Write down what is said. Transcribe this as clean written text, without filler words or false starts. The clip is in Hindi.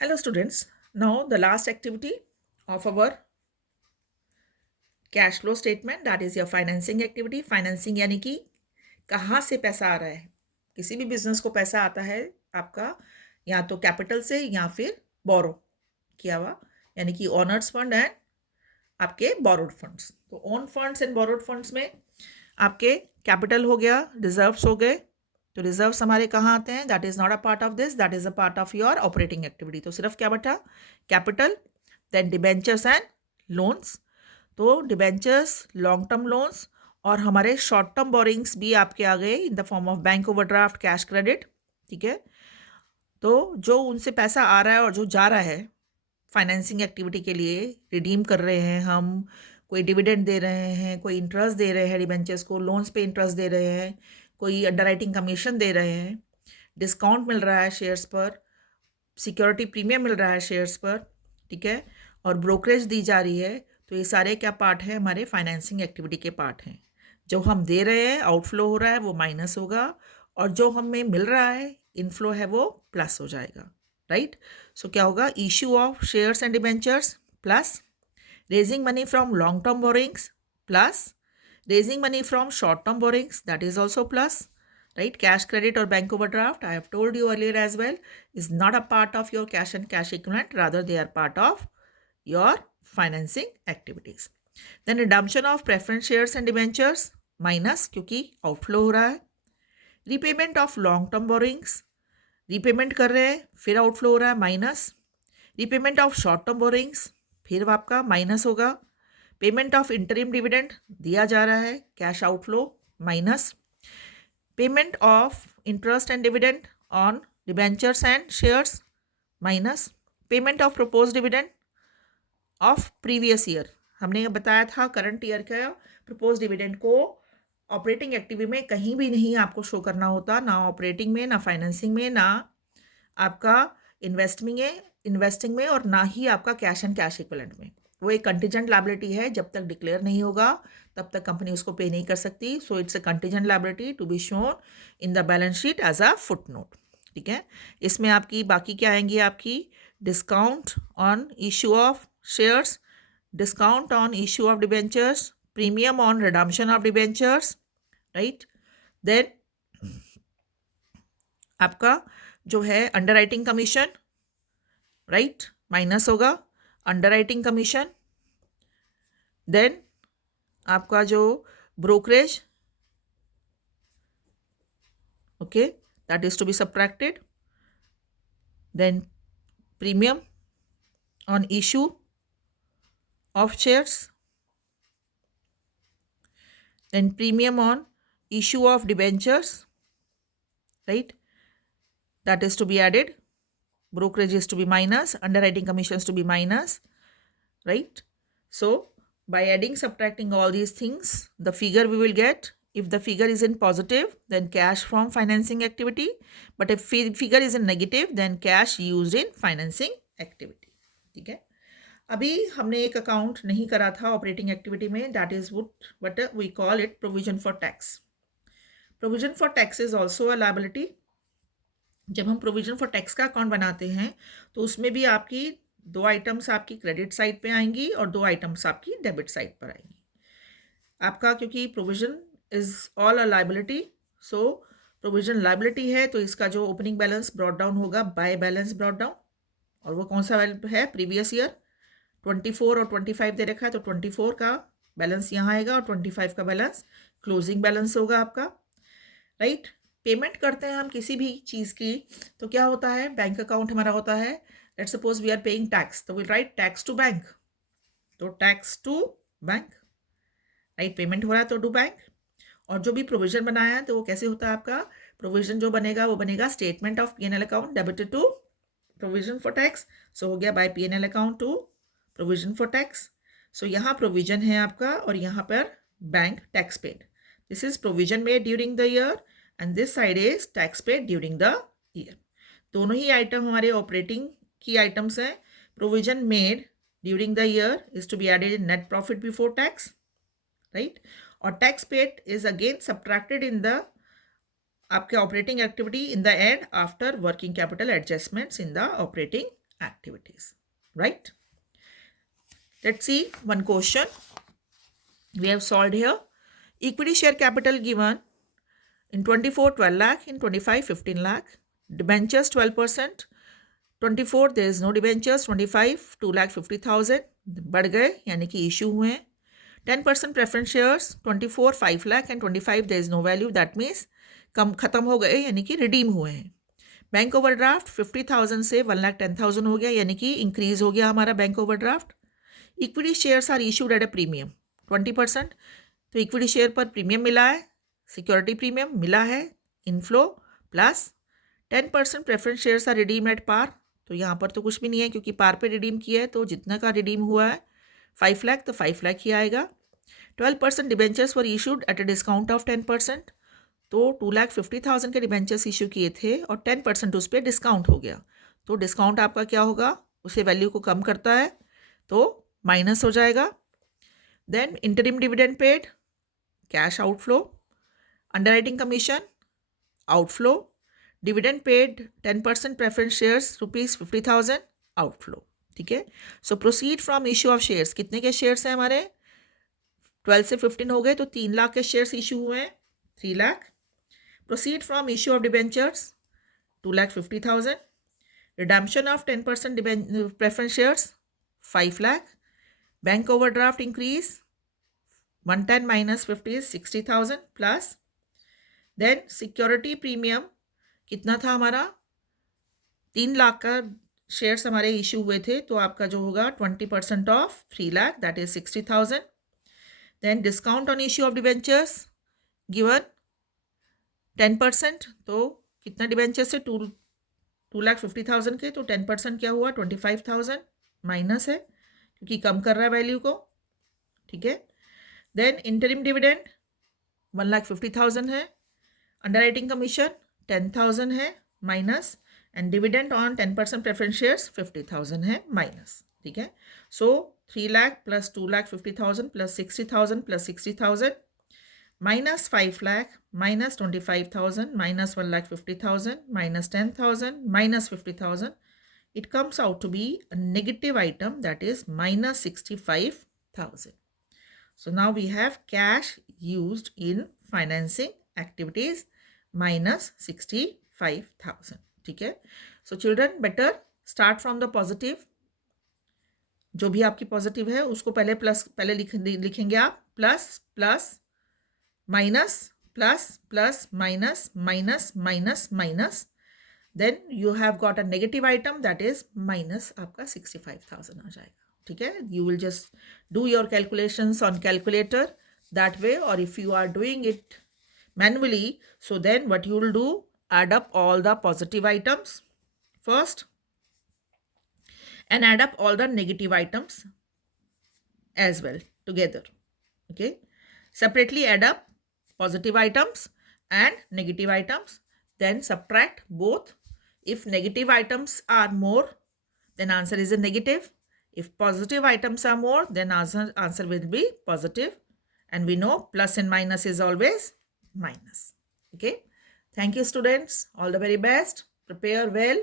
Hello students, now the last activity of our cash flow statement, that is your financing activity. Financing यानी कि कहाँ से पैसा आ रहा है. किसी भी बिजनेस को पैसा आता है आपका या तो कैपिटल से या फिर बोरो किया हुआ, यानी कि ओनर्स फंड एंड आपके बोरोड फंड्स. तो own funds and borrowed funds में आपके कैपिटल हो गया, रिजर्व्स हो गए. तो रिजर्व्स हमारे कहाँ आते हैं? That is not a part of this, that is a part of your operating activity. तो सिर्फ क्या बचा? Capital, then debentures and loans. तो डिबेंचर्स, लॉन्ग टर्म लोन्स और हमारे शॉर्ट टर्म बोरिंग्स भी आपके आ गए in the form of bank overdraft, cash credit. ठीक है. तो जो उनसे पैसा आ रहा है और जो जा रहा है फाइनेंसिंग एक्टिविटी के लिए, रिडीम कर रहे हैं हम, कोई डिविडेंड दे रहे हैं, कोई इंटरेस्ट दे रहे हैं डिबेंचर्स को, लोन्स पे इंटरेस्ट दे रहे हैं, कोई अंडरराइटिंग कमीशन दे रहे हैं, डिस्काउंट मिल रहा है शेयर्स पर, सिक्योरिटी प्रीमियम मिल रहा है शेयर्स पर. ठीक है. और ब्रोकरेज दी जा रही है. तो ये सारे क्या पार्ट है? हमारे फाइनेंसिंग एक्टिविटी के पार्ट हैं. जो हम दे रहे हैं, आउटफ्लो हो रहा है, वो माइनस होगा, और जो हमें मिल रहा है, इनफ्लो है, वो प्लस हो जाएगा. राइट. सो क्या होगा? Issue of shares and debentures plus raising money from long term borrowings plus raising money from short term borrowings, that is also plus. Right. Cash credit or bank overdraft, I have told you earlier as well, is not a part of your cash and cash equivalent, rather they are part of your financing activities. Then redemption of preference shares and debentures minus, क्योंकि outflow हो रहा है. repayment of long term borrowings, repayment कर रहे हैं, फिर outflow हो रहा है, minus. repayment of short term borrowings, फिर आपका माइनस होगा. पेमेंट ऑफ इंटरिम डिविडेंड दिया जा रहा है, cash outflow, minus. Payment of interest and dividend on debentures and shares, minus. Payment of propose dividend of previous year, हमने बताया था करंट ईयर का प्रपोज डिविडेंड को ऑपरेटिंग एक्टिविटी में कहीं भी नहीं आपको शो करना होता, ना ऑपरेटिंग में, ना फाइनेंसिंग में, ना आपका इन्वेस्टिंग में, और ना ही आपका कैश एंड कैश इक्विवेलेंट में. वो एक कंटीजेंट लायबिलिटी है, जब तक डिक्लेयर नहीं होगा तब तक कंपनी उसको पे नहीं कर सकती. So it's a contingent liability to be shown in the balance sheet as a footnote. ठीक है. इसमें आपकी बाकी क्या आएंगी? आपकी discount on issue of shares, discount on issue of debentures, premium on redemption of debentures. Right. Then आपका जो है अंडरराइटिंग कमीशन, राइट, माइनस होगा अंडरराइटिंग कमीशन. देन आपका जो brokerage, okay, that is to be subtracted. Then premium on issue of shares, then premium on issue of debentures, right, that is to be added. Brokerage is to be minus, underwriting commissions to be minus, right. So by adding, subtracting all these things, the figure we will get, if the figure is in positive, then cash from financing activity, but if figure is in negative, then cash used in financing activity. ठीक है. अभी हमने एक अकाउंट नहीं करा था ऑपरेटिंग एक्टिविटी में, that is what we call it provision for tax. Provision for tax is also a liability. जब हम प्रोविजन फॉर टैक्स का अकाउंट बनाते हैं तो उसमें भी आपकी दो आइटम्स आपकी क्रेडिट साइड पे आएंगी और दो आइटम्स आपकी डेबिट साइड पर आएंगी. आपका क्योंकि provision is all a liability, so provision liability है तो इसका जो ओपनिंग बैलेंस ब्रॉट डाउन होगा बाय बैलेंस ब्रॉट डाउन, और वो कौन सा है? Previous year. 24 और 25 दे रखा है, तो 24 का बैलेंस यहाँ आएगा और 25 का बैलेंस क्लोजिंग बैलेंस होगा आपका. राइट. पेमेंट करते हैं हम किसी भी चीज़ की तो क्या होता है? बैंक अकाउंट हमारा होता है. Let's suppose we are paying tax, तो will write tax to bank. तो tax to bank, right, payment हो रहा है तो टू बैंक. और जो भी प्रोविजन बनाया है तो वो कैसे होता है? आपका प्रोविजन जो बनेगा वो बनेगा statement of P&L account debited to provision for tax. So हो गया by P&L account to provision for tax. So यहाँ प्रोविजन है आपका और यहाँ पर bank tax paid. This is provision made during the year and this side is tax paid during the year. दोनों ही आइटम हमारे ऑपरेटिंग की आइटम्स हैं. Provision made during the year is to be added in net profit before tax, right. और tax paid is again subtracted in the आपके operating activity in the end after working capital adjustments in the operating activities, right? Let's see one question we have solved here. Equity share capital given in 24 12 lakh, in 25 15 lakh, debentures 12%, 24 there is no debentures, 25 2,50,000 बढ़ गए यानी कि इशू हुए हैं. 10% preference shares 24 5 lakh and 25 there is no value, that means कम खत्म हो गए यानी कि रिडीम हुए हैं. बैंक ओवरड्राफ्ट 50,000 से 1,10,000 हो गया यानी कि इंक्रीज हो गया हमारा bank overdraft. Equity shares are issued at a premium 20%, तो इक्विटी शेयर पर प्रीमियम मिला है, सिक्योरिटी प्रीमियम मिला है, inflow plus 10% preference shares are redeem at par, तो यहाँ पर तो कुछ भी नहीं है क्योंकि पार पे रिडीम किया है, तो जितना का रिडीम हुआ है 5 लाख तो 5 लाख ही आएगा. 12% debentures were issued at a discount of 10%, तो 2,50,000 के डिबेंचर्स इशू किए थे और 10% उस पर डिस्काउंट हो गया, तो डिस्काउंट आपका क्या होगा, उसे वैल्यू को कम करता है तो माइनस हो जाएगा. Then interim dividend paid, cash outflow. Underwriting commission outflow. Dividend paid 10% preference shares ₹50,000 outflow. ठीक है. So proceed from issue of shares, कितने के शेयर्स हैं हमारे, 12 से 15 हो गए तो 3 लाख के शेयर्स इशू हुए हैं, 3 lakh. Proceed from issue of debentures 2,50,000. Redemption of 10% preference shares 5 lakh. Bank overdraft increase 110 minus 50 is 60,000 plus. Then security premium कितना था हमारा, 3 लाख का शेयर्स हमारे इशू हुए थे, तो आपका जो होगा 20% of 3 lakh, that is 60,000. Then discount on issue of debentures given 10%, तो कितना डिबेंचर्स है 2,50,000 के, तो 10% क्या हुआ 25,000 माइनस है क्योंकि कम कर रहा है वैल्यू को. ठीक है. देन इंटरिम डिविडेंड 1,50,000 है, अंडरराइटिंग कमीशन 10,000 है minus, and dividend on 10% preference shares 50,000 है माइनस. ठीक है. सो 3 lakh plus 2,50,000 plus 60,000 plus 60,000 minus 5 lakh minus 25,000 minus 1,50,000 minus 10,000 minus 50,000, it comes out to be a negative item, that is minus 65,000. So now we have cash used in financing activities minus 65,000. ठीक है. So children, better start from the positive. जो भी आपकी पॉजिटिव है उसको पहले लिखेंगे आप, plus plus minus plus plus minus minus minus minus, then you have got a negative item, that is minus आपका 65,000 आ जाएगा. ठीक है. You will just do your calculations on calculator that way, और if you are doing it manually, so then what you will do, add up all the positive items first and add up all the negative items as well together. Okay. Separately add up positive items and negative items, then subtract both. If negative items are more, then answer is a negative. If positive items are more, then answer will be positive. And we know plus and minus is always minus. Okay. Thank you, students. All the very best. Prepare well.